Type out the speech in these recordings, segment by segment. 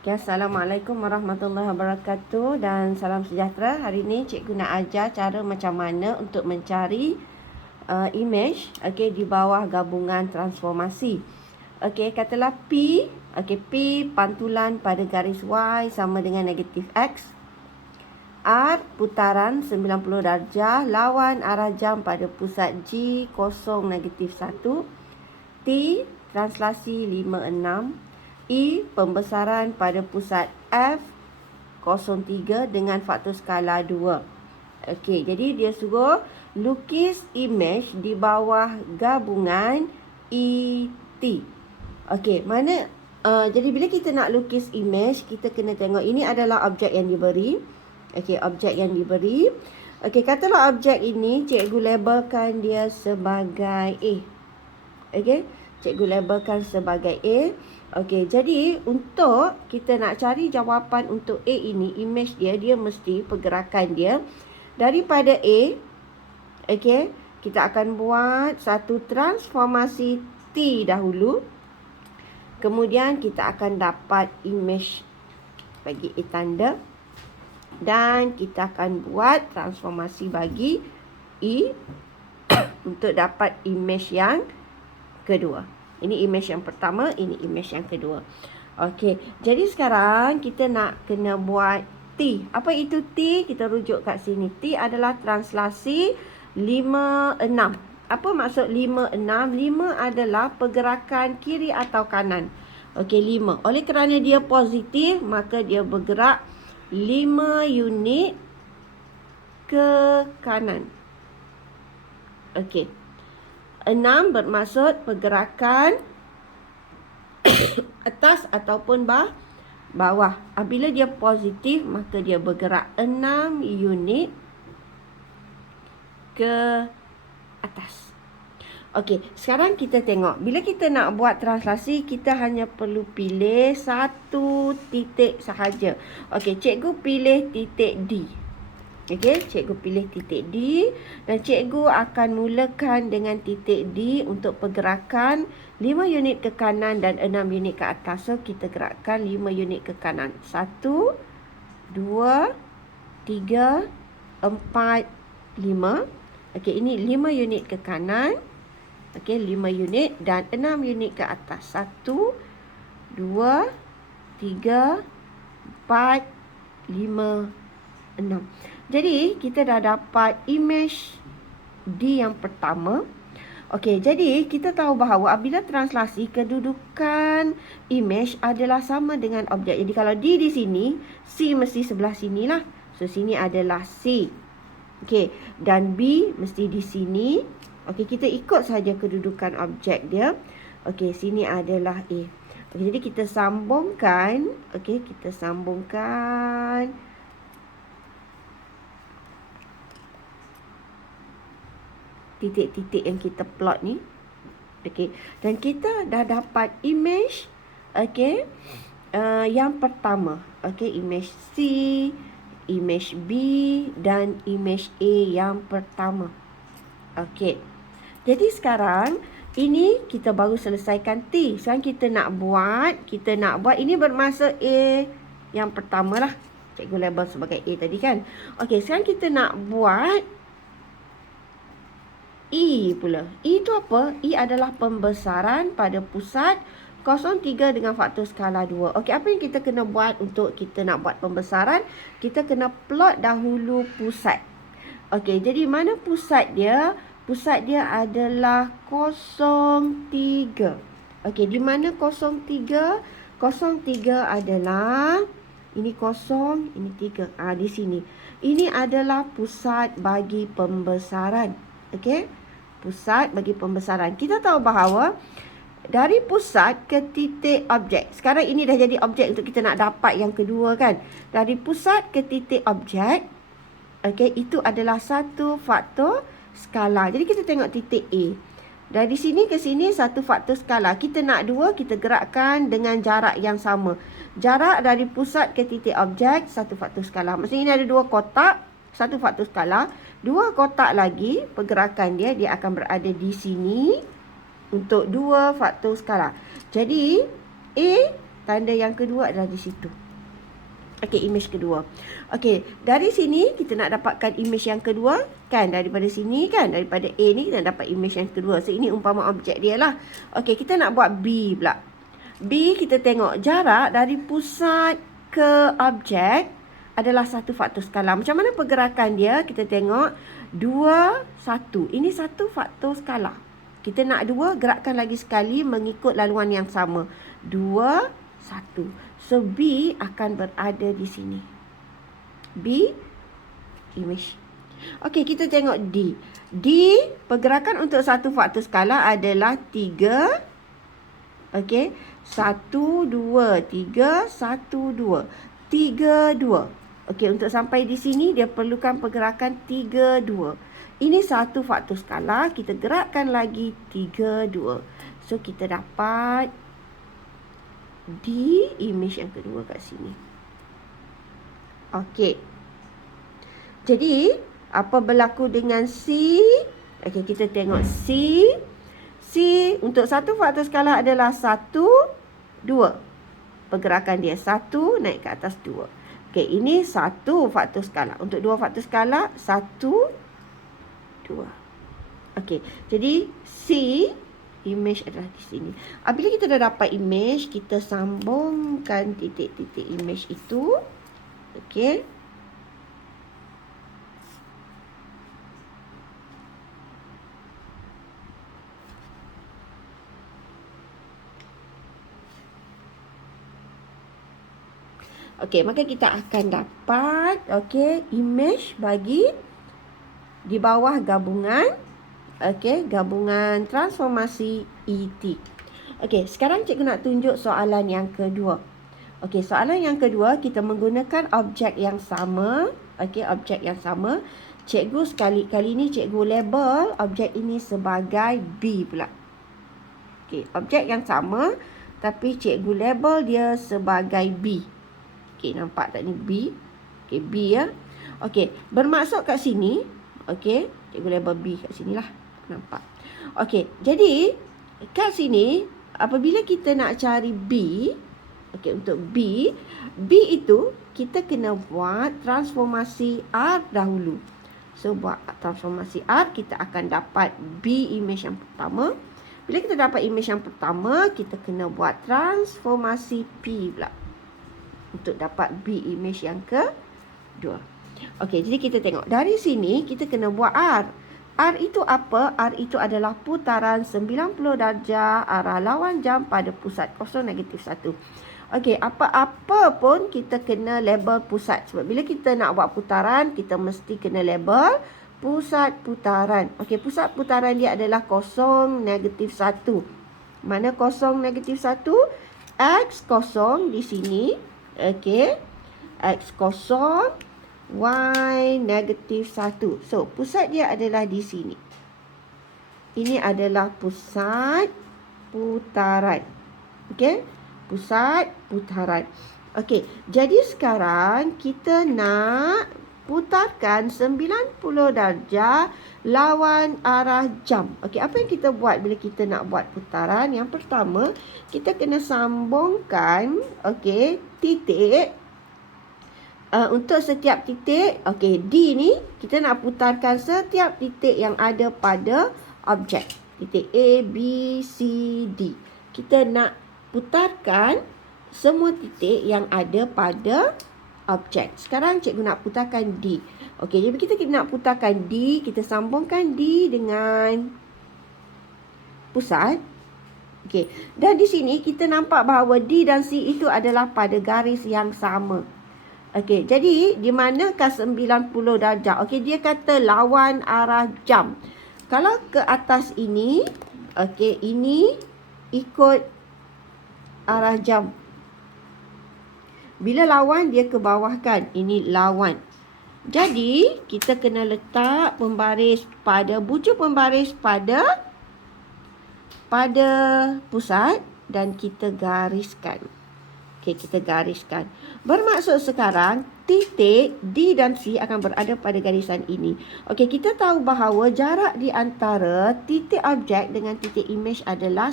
Okay, Assalamualaikum warahmatullahi wabarakatuh dan salam sejahtera. Hari ini cikgu nak ajar cara macam mana untuk mencari image di bawah gabungan transformasi. Katalah P, P pantulan pada garis Y sama dengan negatif X. R putaran 90 darjah lawan arah jam pada pusat G 0 negatif 1. T translasi 56. E pembesaran pada pusat F 03 dengan faktor skala 2. Okey, jadi dia suruh lukis image di bawah gabungan ET. Okey, mana jadi bila kita nak lukis image, kita kena tengok ini adalah objek yang diberi. Okey, objek yang diberi. Okey, katalah objek ini cikgu labelkan dia sebagai A. Okey, cikgu labelkan sebagai A. Okey, jadi untuk kita nak cari jawapan untuk A ini, image dia mesti pergerakan dia daripada A. Okey, kita akan buat satu transformasi T dahulu. Kemudian kita akan dapat image, bagi A tanda. Dan kita akan buat transformasi bagi E untuk dapat image yang kedua. Ini image yang pertama, ini image yang kedua. Okey, jadi sekarang kita nak kena buat T. Apa itu T? Kita rujuk kat sini. T adalah translasi 56. Apa maksud 56? 5 adalah pergerakan kiri atau kanan. Okey, 5. Oleh kerana dia positif, maka dia bergerak 5 unit ke kanan. Okey. 6 bermaksud pergerakan atas ataupun bawah. Apabila dia positif, maka dia bergerak 6 unit ke atas. Okey, sekarang kita tengok. Bila kita nak buat translasi, kita hanya perlu pilih satu titik sahaja. Okey, cikgu pilih titik D. Okey, cikgu pilih titik D dan cikgu akan mulakan dengan titik D untuk pergerakan 5 unit ke kanan dan 6 unit ke atas. So, kita gerakkan 5 unit ke kanan. 1, 2, 3, 4, 5. Okey, ini 5 unit ke kanan. Okey, 5 unit dan 6 unit ke atas. 1, 2, 3, 4, 5, 6. Jadi, kita dah dapat image D yang pertama. Okey, jadi kita tahu bahawa apabila translasi, kedudukan image adalah sama dengan objek. Jadi, kalau D di sini, C mesti sebelah sini lah. So, sini adalah C. Okey, dan B mesti di sini. Okey, kita ikut saja kedudukan objek dia. Okey, sini adalah A. Okey, jadi kita sambungkan. Okey, kita sambungkan titik-titik yang kita plot ni. Okey, dan kita dah dapat image yang pertama. Okey, image C, image B dan image A yang pertama. Okey. Jadi sekarang ini kita baru selesaikan T. Sekarang kita nak buat ini bermaksud A yang pertama lah. Cikgu label sebagai A tadi kan. Okey, sekarang kita nak buat E pula. E itu apa? E adalah pembesaran pada pusat 03 dengan faktor skala 2. Okey, apa yang kita kena buat untuk kita nak buat pembesaran? Kita kena plot dahulu pusat. Okey, jadi mana pusat dia? Pusat dia adalah 03. Okey, di mana 03? 03 adalah ini 0, ini 3. Di sini. Ini adalah pusat bagi pembesaran. Okey? Pusat bagi pembesaran. Kita tahu bahawa dari pusat ke titik objek. Sekarang ini dah jadi objek untuk kita nak dapat yang kedua kan. Dari pusat ke titik objek. Okey, itu adalah satu faktor skala. Jadi kita tengok titik A. Dari sini ke sini satu faktor skala. Kita nak dua, kita gerakkan dengan jarak yang sama. Jarak dari pusat ke titik objek, satu faktor skala. Maksudnya ini ada dua kotak, satu faktor skala. Dua kotak lagi, pergerakan dia akan berada di sini untuk dua faktor skala. Jadi, A Tanda yang kedua adalah di situ. Okey, image kedua. Okey, dari sini kita nak dapatkan image yang kedua kan, daripada sini kan, daripada A ni kita nak dapat image yang kedua. So ini umpama objek dia lah. Okey, kita nak buat B pula. B kita tengok jarak dari pusat ke objek adalah satu faktor skala. Macam mana pergerakan dia? Kita tengok 2 1. Ini satu faktor skala. Kita nak 2, gerakkan lagi sekali mengikut laluan yang sama. 2 1. So, B akan berada di sini. B, image. Okey, kita tengok D. D, pergerakan untuk satu faktor skala adalah 3. Okey, 1, 2, 3, 1, 2. 3, 2. Okey, untuk sampai di sini, dia perlukan pergerakan 3, 2. Ini satu faktor skala, kita gerakkan lagi 3, 2. So, kita dapat D, image yang kedua kat sini. Okey. Jadi, apa berlaku dengan C? Okey, kita tengok C. C untuk satu faktor skala adalah 1, 2. Pergerakan dia 1 naik ke atas 2. Okey, ini satu faktor skala. Untuk dua faktor skala, 1, 2. Okey, jadi C, image adalah di sini. Apabila kita dah dapat image, kita sambungkan titik-titik image itu. Okey. Okey, maka kita akan dapat image bagi di bawah gabungan gabungan transformasi ET. Okey, sekarang cikgu nak tunjuk soalan yang kedua. Okey, soalan yang kedua kita menggunakan objek yang sama. Okey, objek yang sama. Cikgu kali ini cikgu label objek ini sebagai B pula. Okey, objek yang sama tapi cikgu label dia sebagai B. Okey, nampak tak ni B? Okey, B ya. Okey, bermaksud kat sini, okey, cikgu label B kat sini lah. Nampak. Okey, jadi kat sini apabila kita nak cari B, okey, untuk B itu kita kena buat transformasi R dahulu. So buat transformasi R, kita akan dapat B image yang pertama. Bila kita dapat image yang pertama, kita kena buat transformasi P pula untuk dapat B image yang kedua. Okey, jadi kita tengok dari sini kita kena buat R. R itu apa? R itu adalah putaran 90 darjah arah lawan jam pada pusat kosong -1. Okey, apa-apa pun kita kena label pusat. Sebab bila kita nak buat putaran, kita mesti kena label pusat putaran. Okey, pusat putaran dia adalah kosong -1. Mana kosong -1? X kosong di sini. Okey, X kosong, Y -1. So, pusat dia adalah di sini. Ini adalah pusat putaran. Okey, pusat putaran. Okey, jadi sekarang kita nak putarkan 90 darjah lawan arah jam. Okey, apa yang kita buat bila kita nak buat putaran? Yang pertama, kita kena sambungkan titik. Untuk setiap titik, D ni kita nak putarkan setiap titik yang ada pada objek. Titik A, B, C, D. Kita nak putarkan semua titik yang ada pada objek. Sekarang cikgu nak putarkan D. Okey, jadi kita nak putarkan D, kita sambungkan D dengan pusat. Okey, dan di sini kita nampak bahawa D dan C itu adalah pada garis yang sama. Okey, jadi di manakah 90 darjah? Okey, dia kata lawan arah jam. Kalau ke atas ini, ini ikut arah jam. Bila lawan, dia ke bawah kan? Ini lawan. Jadi, kita kena letak pembaris pada, bucu pembaris pada pusat dan kita gariskan. Okey, kita gariskan. Bermaksud sekarang titik D dan C akan berada pada garisan ini. Okey, kita tahu bahawa jarak di antara titik objek dengan titik imej adalah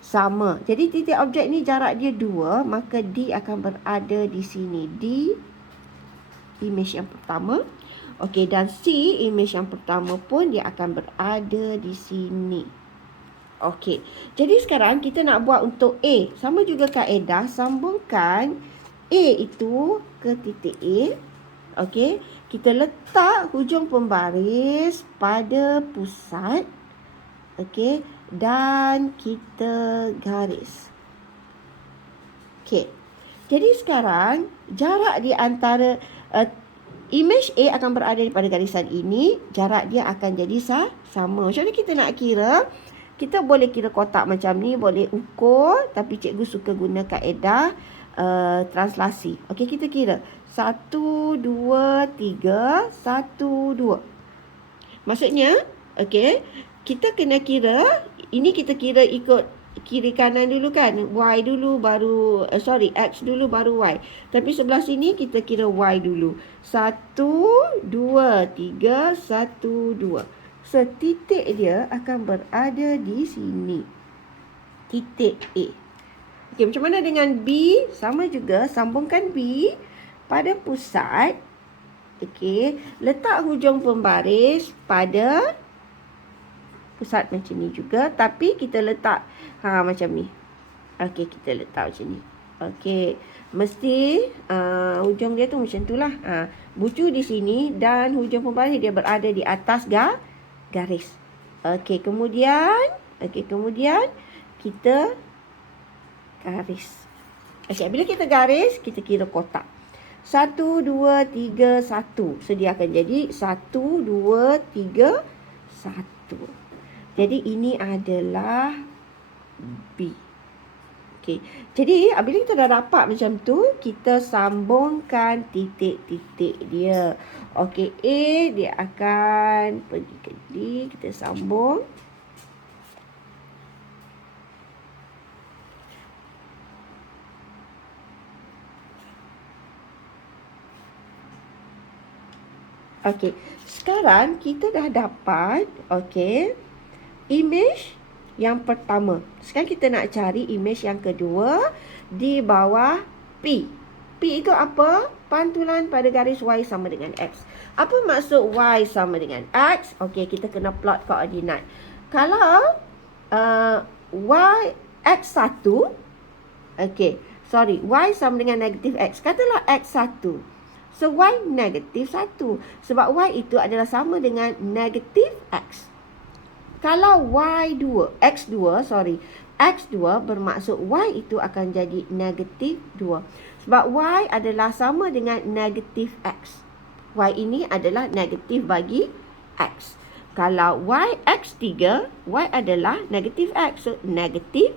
sama. Jadi titik objek ni jarak dia 2, maka D akan berada di sini. D imej yang pertama. Okey, dan C imej yang pertama pun dia akan berada di sini. Okey, jadi sekarang kita nak buat untuk A. Sama juga kaedah, sambungkan A itu ke titik A. Okey, kita letak hujung pembaris pada pusat. Okey, dan kita garis. Okey, jadi sekarang jarak di antara imej A akan berada pada garisan ini. Jarak dia akan jadi sama. Macam mana kita nak kira? Kita boleh kira kotak macam ni, boleh ukur, tapi cikgu suka guna kaedah translasi. Okey, kita kira 1, 2, 3, 1, 2. Maksudnya, okey, kita kena kira, ini kita kira ikut kiri kanan dulu kan, Y dulu baru, X dulu baru Y. Tapi sebelah sini kita kira Y dulu. 1, 2, 3, 1, 2. So, titik dia akan berada di sini. Titik A. Okey, macam mana dengan B? Sama juga, sambungkan B pada pusat. Okey, letak hujung pembaris pada pusat macam ni juga. Tapi kita letak macam ni. Okey, kita letak macam ni. Okey, mesti hujung dia tu macam tu lah. Bucu di sini dan hujung pembaris dia berada di atas garis. Okey, kemudian kita garis. Okey, bila kita garis, kita kira kotak. 1, 2, 3, 1. So, dia akan jadi 1, 2, 3, 1. Jadi, ini adalah B. Okey, jadi bila kita dah dapat macam tu, kita sambungkan titik-titik dia. Okey, A dia akan pergi ke D, kita sambung. Okey, sekarang kita dah dapat imej yang pertama. Sekarang kita nak cari imej yang kedua di bawah P. P itu apa? Pantulan pada garis Y sama dengan X. Apa maksud Y sama dengan X? Okey, kita kena plot koordinat. Kalau Y X1, Y sama dengan negatif X. Katalah X1. So, Y negatif 1. Sebab Y itu adalah sama dengan negatif X. Kalau X2 bermaksud Y itu akan jadi negatif 2. Sebab Y adalah sama dengan negatif X. Y ini adalah negatif bagi X. Kalau Y X3, Y adalah negatif X. So, negatif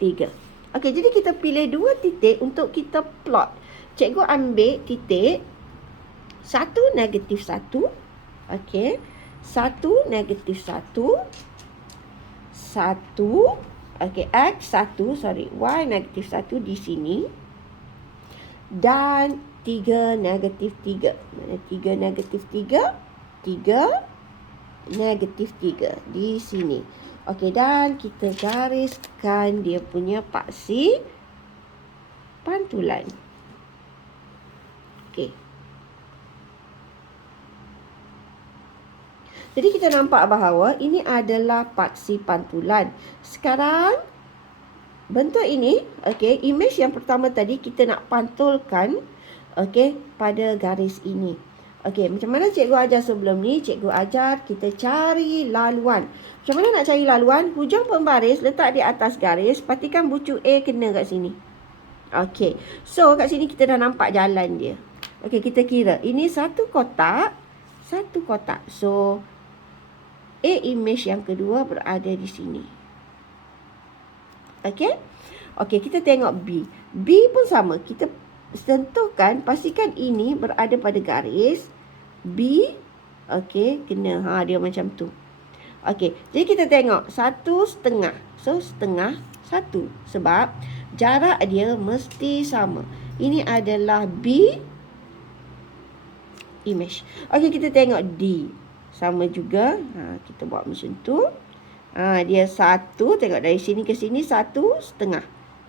3. Okey, jadi kita pilih dua titik untuk kita plot. Cikgu ambil titik 1, negatif 1. Okey. 1, negatif 1. 1. Okey, Y negatif 1 di sini. Dan 3, negatif 3. Mana 3, negatif 3? 3, negatif 3 di sini. Okey, dan kita gariskan dia punya paksi pantulan. Okey. Jadi kita nampak bahawa ini adalah paksi pantulan. Sekarang bentuk ini, imej yang pertama tadi kita nak pantulkan pada garis ini. Macam mana cikgu ajar sebelum ni? Cikgu ajar kita cari laluan. Macam mana nak cari laluan? Hujung pembaris letak di atas garis, pastikan bucu A kena kat sini. So kat sini kita dah nampak jalan dia. Kita kira ini satu kotak. So A imej yang kedua berada di sini. Kita tengok B. B pun sama. Kita sentuhkan, pastikan ini berada pada garis B. Kena. Dia macam tu. Jadi kita tengok 1/2. So, 1/2. Sebab jarak dia mesti sama. Ini adalah B image. Okey, kita tengok D. Sama juga. Kita buat macam tu. Dia 1. Tengok dari sini ke sini 1,5.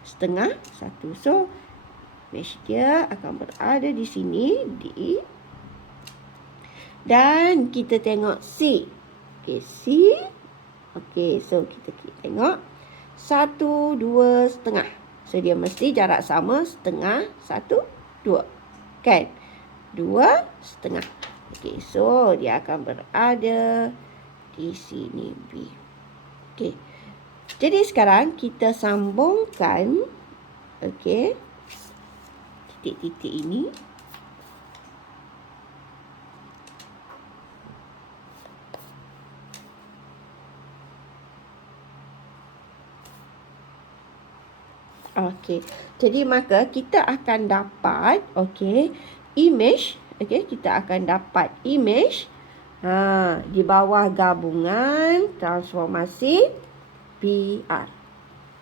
Setengah 1. So, image dia akan berada di sini. D. Dan kita tengok C. Okey, C. Okey, so kita tengok 1, 2, setengah. So, dia mesti jarak sama setengah, 1, 2. Kan? 2, setengah. Okey, so dia akan berada di sini B. Okey. Jadi sekarang kita sambungkan okey titik-titik ini. Okey. Jadi maka kita akan dapat image, kita akan dapat image di bawah gabungan transformasi PR.